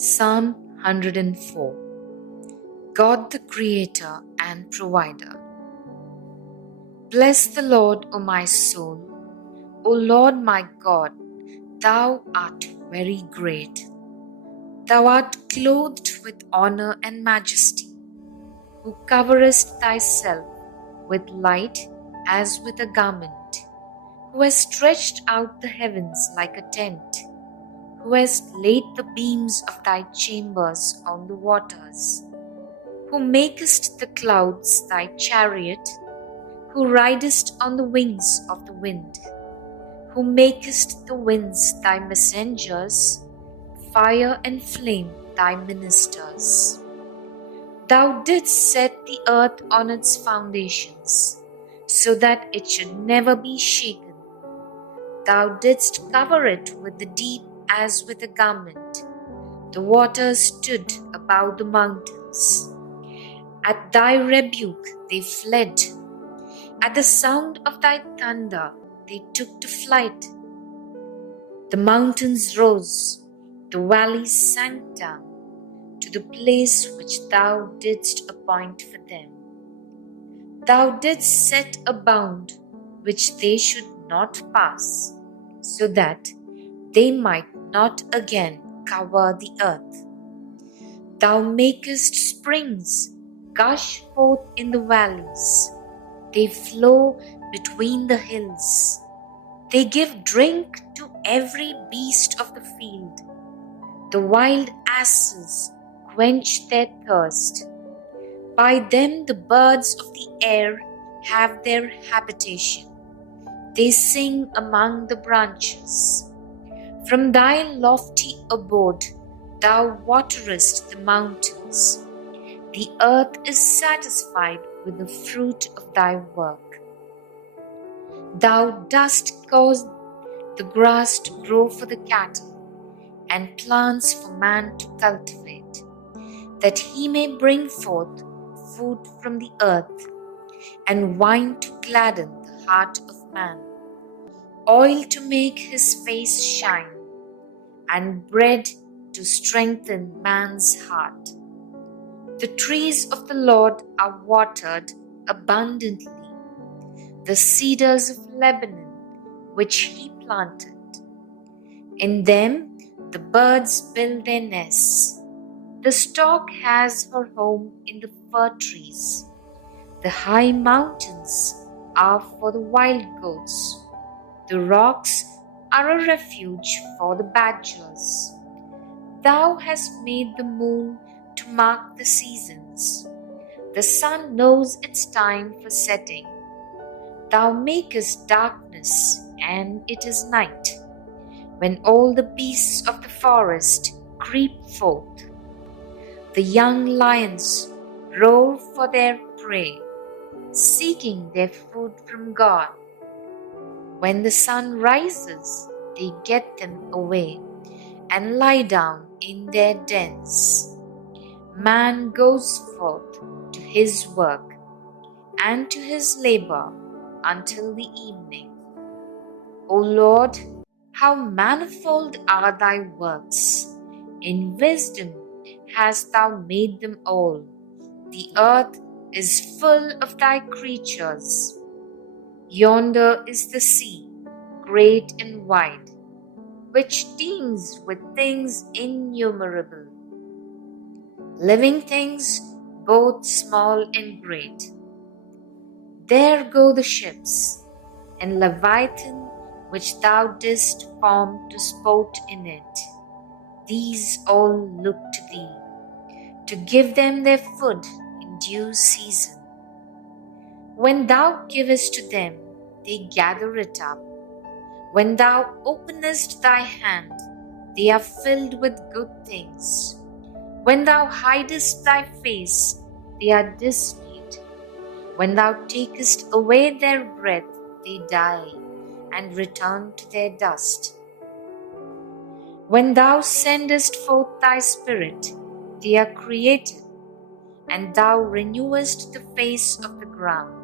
Psalm 104. God the Creator and Provider. Bless the Lord, O my soul. O Lord my God, Thou art very great. Thou art clothed with honor and majesty, who coverest thyself with light as with a garment, who hast stretched out the heavens like a tent, who hast laid the beams of thy chambers on the waters, who makest the clouds thy chariot, who ridest on the wings of the wind, who makest the winds thy messengers, fire and flame thy ministers. Thou didst set the earth on its foundations, so that it should never be shaken. Thou didst cover it with the deep as with a garment. The waters stood above the mountains. At thy rebuke they fled. At the sound of thy thunder they took to flight. The mountains rose, the valleys sank down to the place which thou didst appoint for them. Thou didst set a bound which they should not pass, so that they might not again cover the earth. Thou makest springs gush forth in the valleys. They flow between the hills. They give drink to every beast of the field. The wild asses quench their thirst. By them the birds of the air have their habitation. They sing among the branches. From thy lofty abode thou waterest the mountains. The earth is satisfied with the fruit of thy work. Thou dost cause the grass to grow for the cattle, and plants for man to cultivate, that he may bring forth food from the earth, and wine to gladden the heart of man, oil to make his face shine, and bread to strengthen man's heart. The trees of the Lord are watered abundantly, the cedars of Lebanon, which he planted. In them the birds build their nests. The stork has her home in the fir trees. The high mountains are for the wild goats. The rocks are a refuge for the badgers. Thou hast made the moon to mark the seasons. The sun knows its time for setting. Thou makest darkness, and it is night, when all the beasts of the forest creep forth. The young lions roar for their prey, seeking their food from God. When the sun rises, they get them away and lie down in their dens. Man goes forth to his work and to his labor until the evening. O Lord, how manifold are thy works! In wisdom hast thou made them all. The earth is full of thy creatures. Yonder is the sea, great and wide, which teems with things innumerable, living things both small and great. There go the ships, and Leviathan, which thou didst form to sport in it. These all look to thee, to give them their food in due season. When thou givest to them, they gather it up. When thou openest thy hand, they are filled with good things. When thou hidest thy face, they are dismayed. When thou takest away their breath, they die and return to their dust. When thou sendest forth thy spirit, they are created, and thou renewest the face of the ground.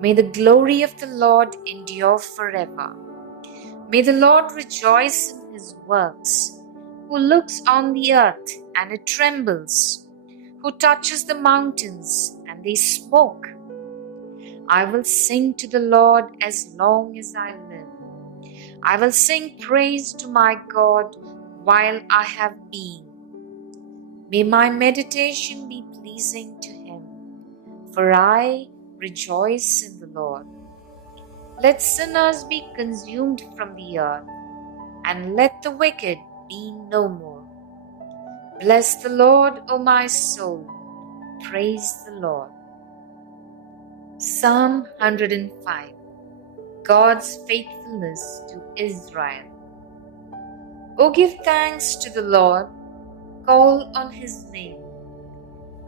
May the glory of the Lord endure forever. May the Lord rejoice in his works, who looks on the earth and it trembles, who touches the mountains and they smoke. I will sing to the Lord as long as I live. I will sing praise to my God while I have been. May my meditation be pleasing to Him, for I rejoice in the Lord. Let sinners be consumed from the earth, and let the wicked be no more. Bless the Lord, O my soul. Praise the Lord. Psalm 105. God's faithfulness to Israel. O give thanks to the Lord, call on His name.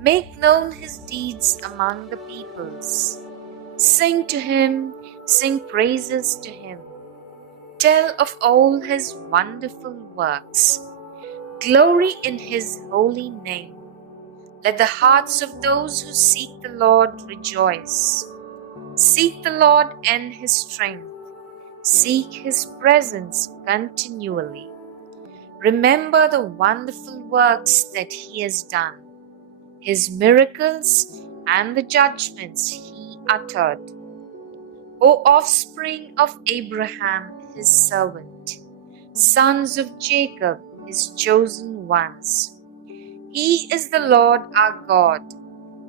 Make known His deeds among the peoples. Sing to Him, sing praises to Him. Tell of all His wonderful works. Glory in His holy name. Let the hearts of those who seek the Lord rejoice. Seek the Lord and His strength. Seek His presence continually. Remember the wonderful works that He has done, His miracles and the judgments He uttered. O offspring of Abraham, His servant, sons of Jacob, His chosen ones. He is the Lord our God.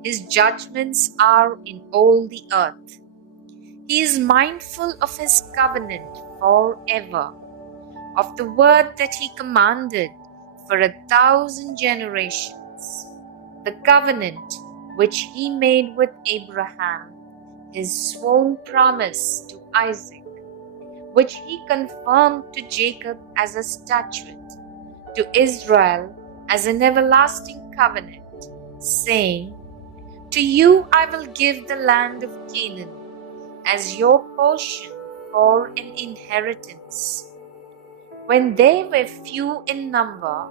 His judgments are in all the earth. He is mindful of His covenant forever, of the word that He commanded for 1,000 generations, the covenant which He made with Abraham, His sworn promise to Isaac, which He confirmed to Jacob as a statute, to Israel as an everlasting covenant, saying, To you I will give the land of Canaan as your portion for an inheritance. When they were few in number,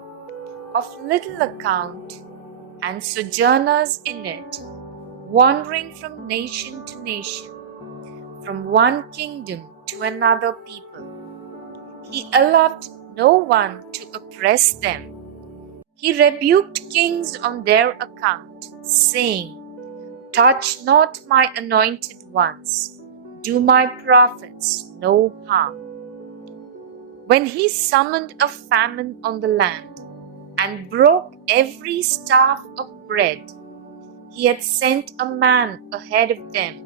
of little account, and sojourners in it, wandering from nation to nation, from one kingdom to another people, He allowed no one to oppress them. He rebuked kings on their account, saying, Touch not my anointed ones, do my prophets no harm. When He summoned a famine on the land and broke every staff of bread, He had sent a man ahead of them,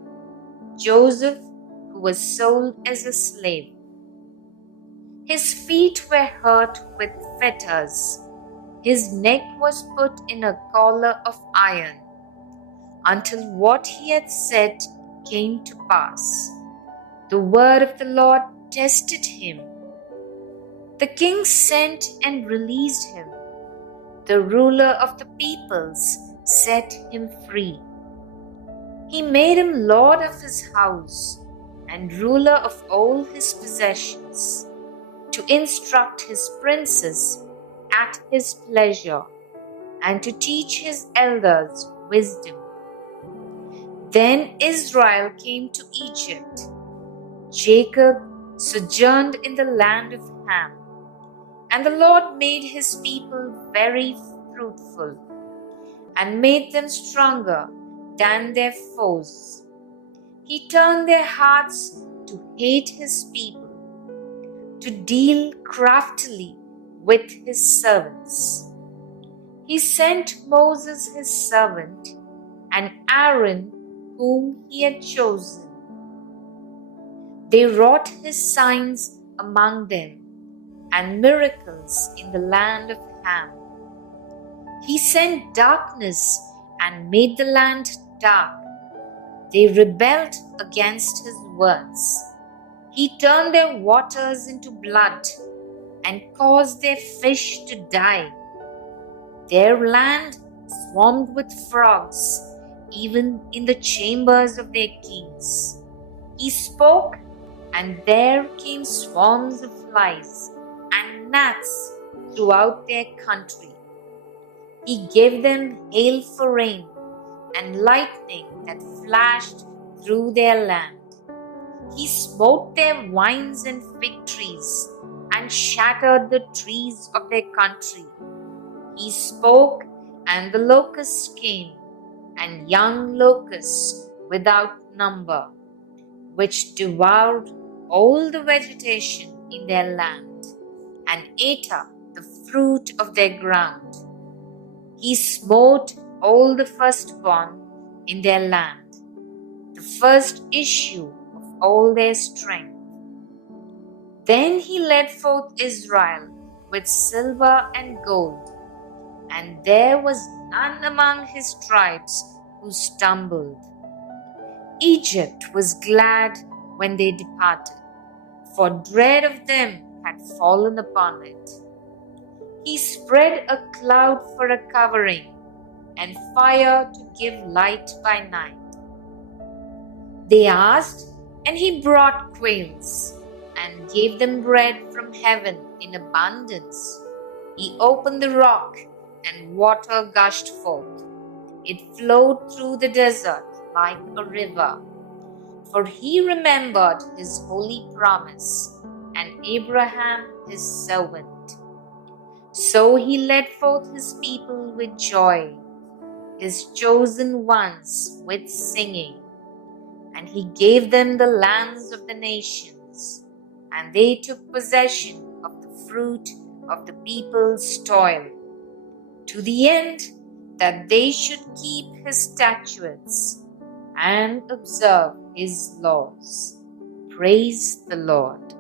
Joseph, who was sold as a slave. His feet were hurt with fetters. His neck was put in a collar of iron, until what He had said came to pass. The word of the Lord tested Him. The king sent and released him. The ruler of the peoples set him free. He made him lord of his house and ruler of all his possessions, to instruct his princes at his pleasure, and to teach his elders wisdom. Then Israel came to Egypt. Jacob sojourned in the land of Ham. And the Lord made His people very fruitful, and made them stronger than their foes. He turned their hearts to hate His people, to deal craftily with His servants. He sent Moses His servant, and Aaron whom He had chosen. They wrought His signs among them, and miracles in the land of Ham. He sent darkness and made the land dark. They rebelled against His words. He turned their waters into blood and caused their fish to die. Their land swarmed with frogs, even in the chambers of their kings. He spoke, and there came swarms of flies and gnats throughout their country. He gave them hail for rain and lightning that flashed through their land. He smote their vines and fig trees and shattered the trees of their country. He spoke, and the locusts came, and young locusts without number, which devoured all the vegetation in their land, and ate up the fruit of their ground. He smote all the firstborn in their land, the first issue of all their strength. Then he led forth Israel with silver and gold, and there was none among his tribes who stumbled. Egypt was glad when they departed, for dread of them had fallen upon it. He spread a cloud for a covering, and fire to give light by night. They asked, and he brought quails, and gave them bread from heaven in abundance. He opened the rock, and water gushed forth. It flowed through the desert like a river. For he remembered his holy promise, and Abraham his servant. So he led forth his people with joy, his chosen ones with singing. And he gave them the lands of the nations, and they took possession of the fruit of the people's toil, to the end that they should keep his statutes and observe his laws. Praise the Lord.